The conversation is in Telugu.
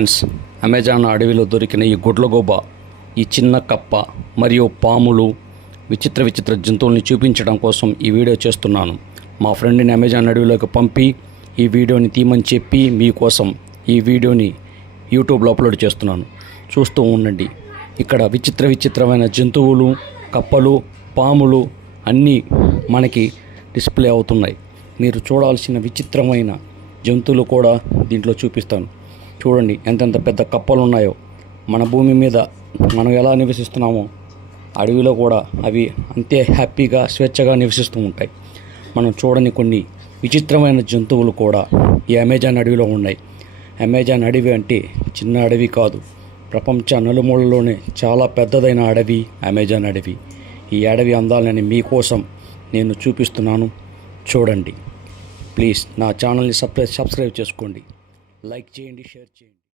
ఫ్రెండ్స్, అమెజాన్ అడవిలో దొరికిన ఈ గుడ్లగూబ, ఈ చిన్న కప్ప మరియు పాములు, విచిత్ర జంతువుల్ని చూపించడం కోసం ఈ వీడియో చేస్తున్నాను. మా ఫ్రెండ్ని అమెజాన్ అడవిలోకి పంపి ఈ వీడియోని తీయమని చెప్పి మీకోసం ఈ వీడియోని యూట్యూబ్లో అప్లోడ్ చేస్తున్నాను. చూస్తూ ఉండండి. ఇక్కడ విచిత్రమైన జంతువులు, కప్పలు, పాములు అన్నీ మనకి డిస్ప్లే అవుతున్నాయి. మీరు చూడాల్సిన విచిత్రమైన జంతువులు కూడా దీంట్లో చూపిస్తాను. చూడండి ఎంతెంత పెద్ద కప్పలు ఉన్నాయో. మన భూమి మీద మనం ఎలా నివసిస్తున్నామో అడవిలో కూడా అవి అంతే హ్యాపీగా స్వేచ్ఛగా నివసిస్తూ ఉంటాయి. మనం చూడని కొన్ని విచిత్రమైన జంతువులు కూడా ఈ అమెజాన్ అడవిలో ఉన్నాయి. అమెజాన్ అడవి అంటే చిన్న అడవి కాదు. ప్రపంచ నలుమూలలోనే చాలా పెద్దదైన అడవి అమెజాన్ అడవి. ఈ అడవి అందాలని మీకోసం నేను చూపిస్తున్నాను. చూడండి. ప్లీజ్ నా ఛానల్ని సబ్స్క్రైబ్ చేసుకోండి, లైక్ చేయండి, షేర్ చేయండి.